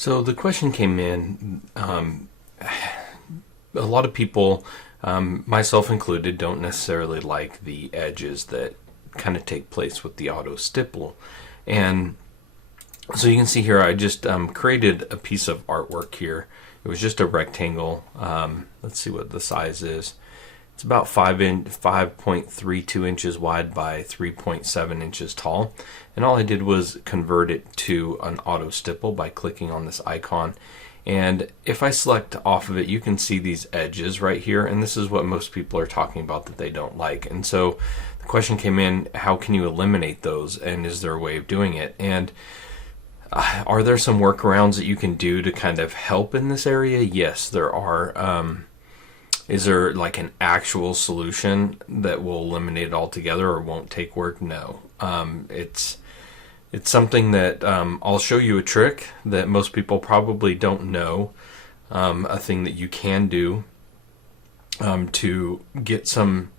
So the question came in, a lot of people, myself included, don't necessarily like the edges that kind of take place with the auto stipple. And so you can see here, I just created a piece of artwork here. It was just a rectangle. Let's see what the size is. It's about 5.32 inches wide by 3.7 inches tall. And all I did was convert it to an auto stipple by clicking on this icon. And if I select off of it, you can see these edges right here. And this is what most people are talking about that they don't like. And so the question came in, how can you eliminate those? And is there a way of doing it? And are there some workarounds that you can do to kind of help in this area? Yes, there are. Is there like an actual solution that will eliminate it altogether or won't take work? No. It's something that I'll show you a trick that most people probably don't know. A thing that you can do to get some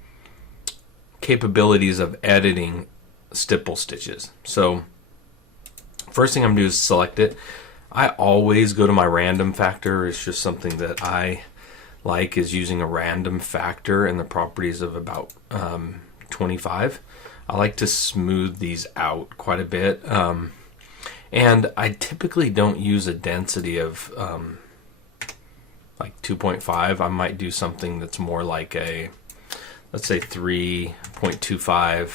capabilities of editing stipple stitches. So first thing I'm going to do is select it. I always go to my random factor. It's just something that I like, is using a random factor and the properties of about 25. I like to smooth these out quite a bit. And I typically don't use a density of like 2.5. I might do something that's more like a, let's say 3.25.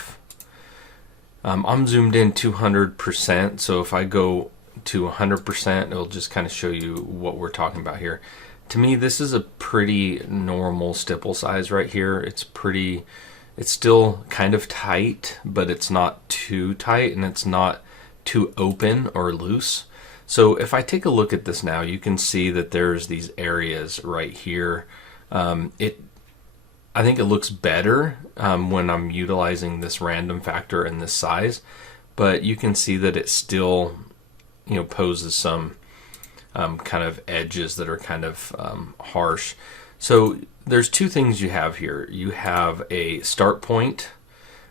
I'm zoomed in 200%, so if I go to 100%, it'll just kind of show you what we're talking about here. To me, this is a pretty normal stipple size right here. It's still kind of tight, but it's not too tight and it's not too open or loose. So if I take a look at this now, you can see that there's these areas right here. I think it looks better when I'm utilizing this random factor and this size, but you can see that it still, poses some kind of edges that are kind of harsh. So there's two things you have here. You have a start point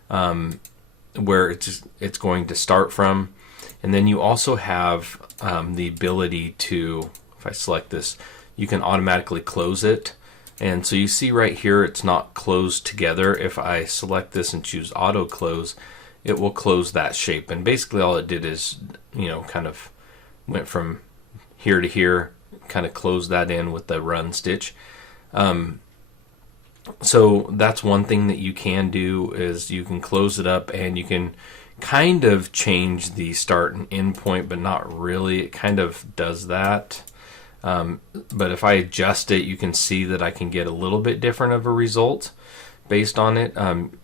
where it's going to start from, and then you also have the ability to, if I select this, you can automatically close it. And so you see right here, it's not closed together. If I select this and choose auto close, it will close that shape. And basically all it did is, kind of went from here to here, kind of closed that in with the run stitch. So that's one thing that you can do, is you can close it up and you can kind of change the start and end point, but not really. It kind of does that. But if I adjust it, you can see that I can get a little bit different of a result based on it.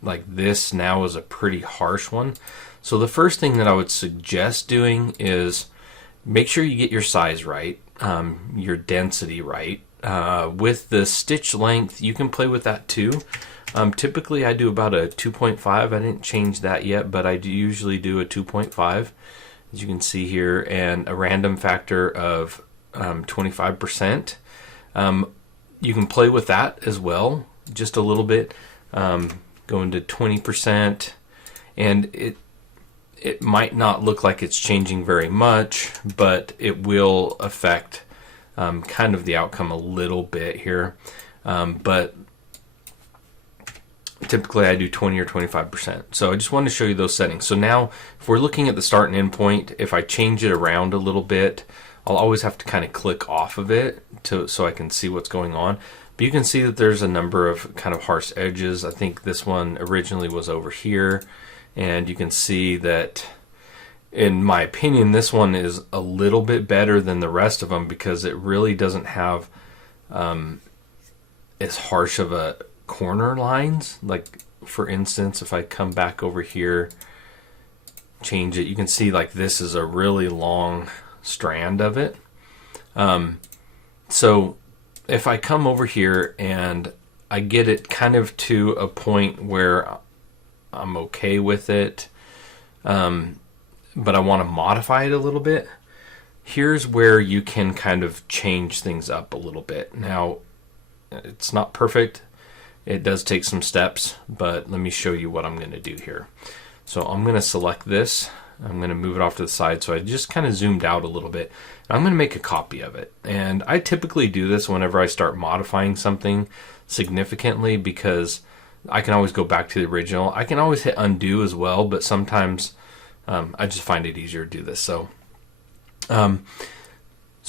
Like this now is a pretty harsh one. So the first thing that I would suggest doing is make sure you get your size right, your density right. With the stitch length, you can play with that too. Typically I do about a 2.5. I didn't change that yet, but I usually do a 2.5, as you can see here, and a random factor of 25%. You can play with that as well, just a little bit, going to 20%, and it might not look like it's changing very much, but it will affect kind of the outcome a little bit here. But typically I do 20 or 25%. So I just wanted to show you those settings. So now if we're looking at the start and end point, if I change it around a little bit, I'll always have to kind of click off of it so I can see what's going on. But you can see that there's a number of kind of harsh edges. I think this one originally was over here, and you can see that, in my opinion, this one is a little bit better than the rest of them because it really doesn't have as harsh of a corner lines. Like, for instance, if I come back over here, change it, you can see like this is a really long strand of it. So if I come over here and I get it kind of to a point where I'm okay with it, but I want to modify it a little bit, here's where you can kind of change things up a little bit. Now, it's not perfect. It does take some steps, but let me show you what I'm going to do here. So I'm going to select this I'm going to move it off to the side, so I just kind of zoomed out a little bit. I'm going to make a copy of it. And I typically do this whenever I start modifying something significantly, because I can always go back to the original. I can always hit undo as well, but sometimes I just find it easier to do this. So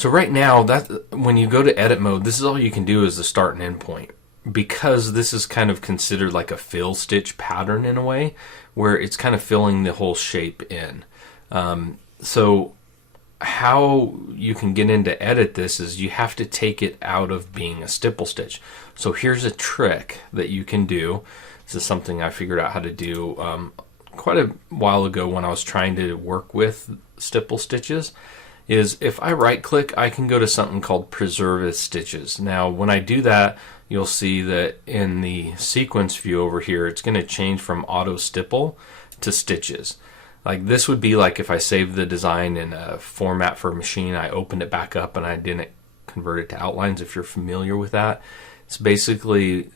right now, that when you go to edit mode, this is all you can do is the start and end point, because this is kind of considered like a fill stitch pattern in a way, where it's kind of filling the whole shape in. So how you can get in to edit this is you have to take it out of being a stipple stitch. So here's a trick that you can do. This is something I figured out how to do quite a while ago when I was trying to work with stipple stitches. Is if I right click, I can go to something called preserve as stitches. Now when I do that, you'll see that in the sequence view over here, it's going to change from auto stipple to stitches. Like this would be like if I saved the design in a format for a machine, I opened it back up and I didn't convert it to outlines. If you're familiar with that, it's basically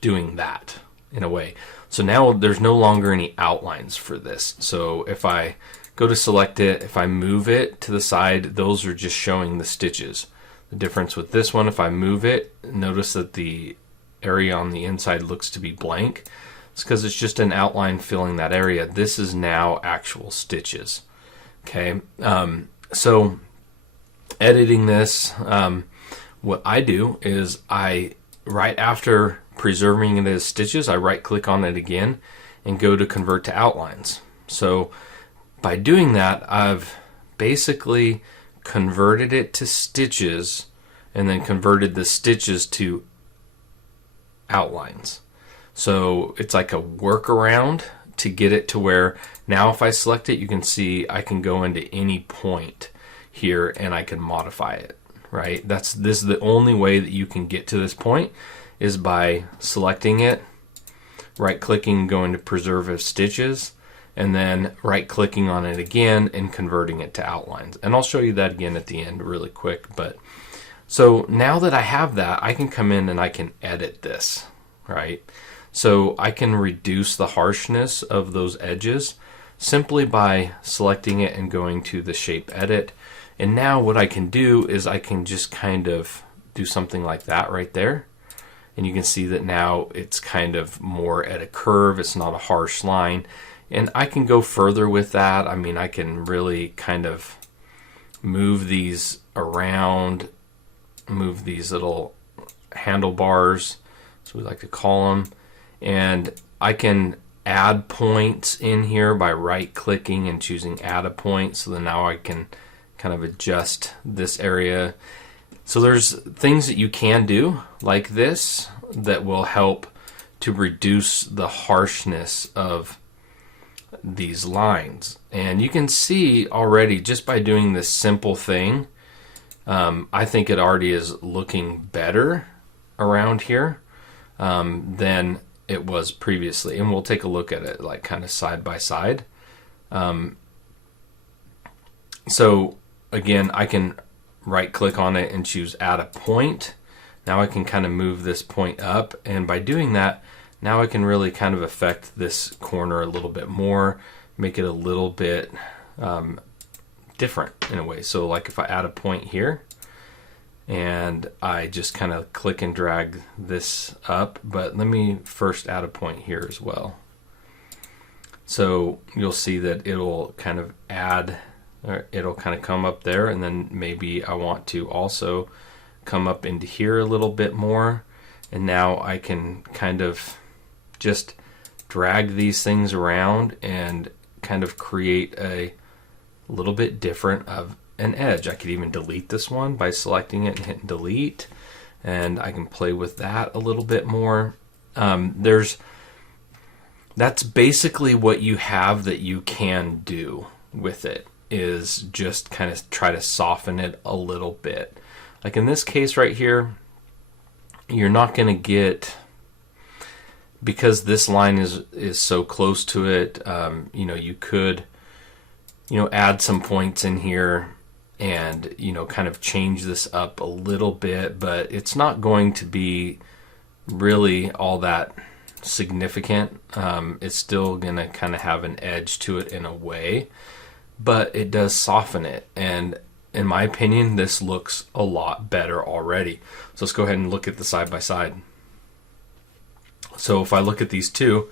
doing that in a way. So now there's no longer any outlines for this. So if I go to select it, if I move it to the side, those are just showing the stitches. The difference with this one, if I move it, notice that the area on the inside looks to be blank. It's because it's just an outline filling that area. This is now actual stitches. Okay, so editing this, what I do is right after preserving it as stitches, I right click on it again and go to convert to outlines. So by doing that, I've basically converted it to stitches and then converted the stitches to outlines. So it's like a workaround to get it to where now if I select it, you can see I can go into any point here and I can modify it, right? This is the only way that you can get to this point, is by selecting it, right clicking, going to preserve as stitches, and then right clicking on it again and converting it to outlines. And I'll show you that again at the end really quick. But so now that I have that, I can come in and I can edit this, right? So I can reduce the harshness of those edges simply by selecting it and going to the shape edit. And now what I can do is I can just kind of do something like that right there. And you can see that now it's kind of more at a curve. It's not a harsh line. And I can go further with that. I mean, I can really kind of move these around, move these little handlebars, so we like to call them. And I can add points in here by right clicking and choosing add a point. So then now I can kind of adjust this area. So there's things that you can do like this that will help to reduce the harshness of these lines. And you can see already just by doing this simple thing, I think it already is looking better around here than it was previously. And we'll take a look at it like kind of side by side. So again, I can right click on it and choose add a point. Now I can kind of move this point up, and by doing that, now I can really kind of affect this corner a little bit more, make it a little bit different in a way. So like if I add a point here and I just kind of click and drag this up, but let me first add a point here as well. So you'll see that it'll kind of add, or it'll kind of come up there, and then maybe I want to also come up into here a little bit more, and now I can kind of just drag these things around and kind of create a little bit different of an edge. I could even delete this one by selecting it and hitting delete, and I can play with that a little bit more. That's basically what you have that you can do with it, is just kind of try to soften it a little bit. Like in this case right here, you're not going to get, because this line is so close to it, you could, add some points in here and, kind of change this up a little bit, but it's not going to be really all that significant. It's still gonna kind of have an edge to it in a way, but it does soften it. And in my opinion, this looks a lot better already. So let's go ahead and look at the side by side. So if I look at these two,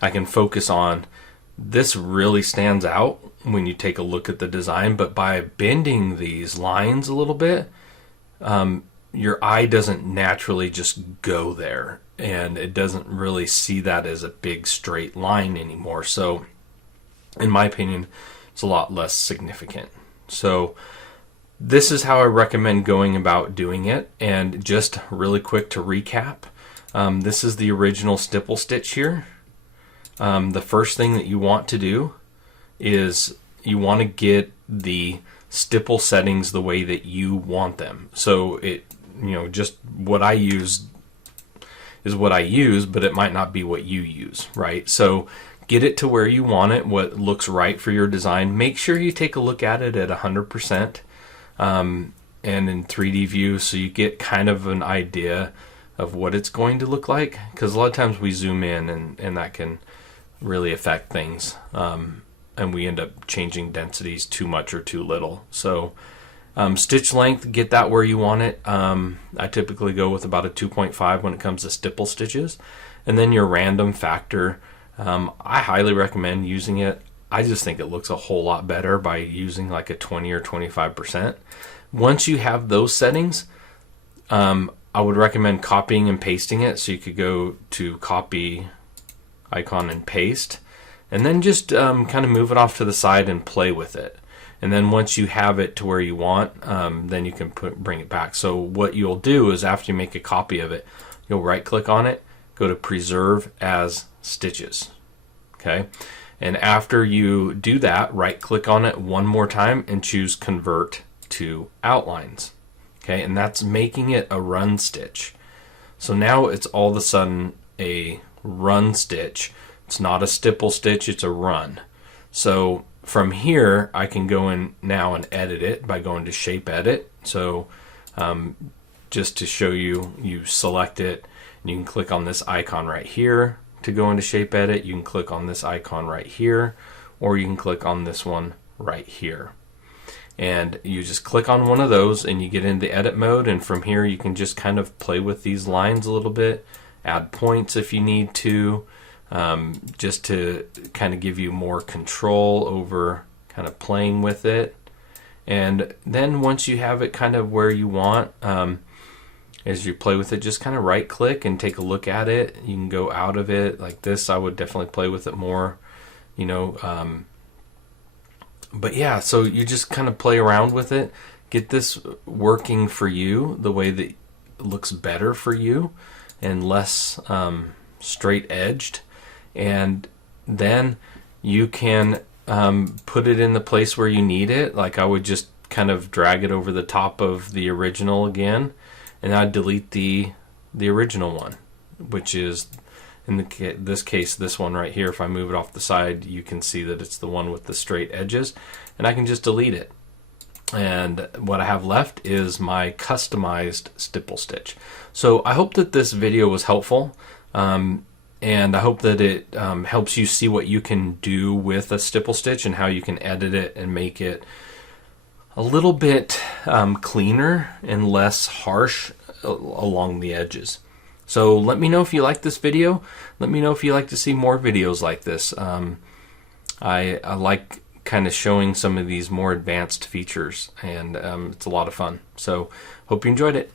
I can focus on this. Really stands out when you take a look at the design, but by bending these lines a little bit, your eye doesn't naturally just go there, and it doesn't really see that as a big straight line anymore. So in my opinion, it's a lot less significant. So this is how I recommend going about doing it. And just really quick to recap, this is the original stipple stitch here. The first thing that you want to do is you want to get the stipple settings the way that you want them. So it, just what I use is what I use, but it might not be what you use, right? So get it to where you want it, what looks right for your design. Make sure you take a look at it at 100% and in 3D view, so you get kind of an idea of what it's going to look like, because a lot of times we zoom in and that can really affect things, and we end up changing densities too much or too little. So stitch length, get that where you want it. I typically go with about a 2.5 when it comes to stipple stitches. And then your random factor, I highly recommend using it. I just think it looks a whole lot better by using like a 20 or 25%. Once you have those settings, I would recommend copying and pasting it. So you could go to copy icon and paste, and then just kind of move it off to the side and play with it. And then once you have it to where you want, then you can bring it back. So what you'll do is after you make a copy of it, you'll right click on it, go to preserve as stitches. Okay. And after you do that, right click on it one more time and choose convert to outlines. Okay. And that's making it a run stitch. So now it's all of a sudden a run stitch. It's not a stipple stitch, it's a run. So from here, I can go in now and edit it by going to shape edit. So just to show you, you select it and you can click on this icon right here to go into shape edit. You can click on this icon right here, or you can click on this one right here. And you just click on one of those and you get into edit mode, and from here you can just kind of play with these lines a little bit, add points if you need to, just to kind of give you more control over kind of playing with it. And then once you have it kind of where you want, as you play with it, just kind of right click and take a look at it. You can go out of it like this. I would definitely play with it more, but yeah, so you just kind of play around with it, get this working for you the way that looks better for you and less straight edged. And then you can put it in the place where you need it. Like I would just kind of drag it over the top of the original again, and I'd delete the original one, which is in this case this one right here. If I move it off the side, you can see that it's the one with the straight edges, and I can just delete it. And what I have left is my customized stipple stitch. So I hope that this video was helpful. And I hope that it helps you see what you can do with a stipple stitch and how you can edit it and make it a little bit cleaner and less harsh along the edges. So let me know if you like this video. Let me know if you like to see more videos like this. I like kind of showing some of these more advanced features, and it's a lot of fun. So hope you enjoyed it.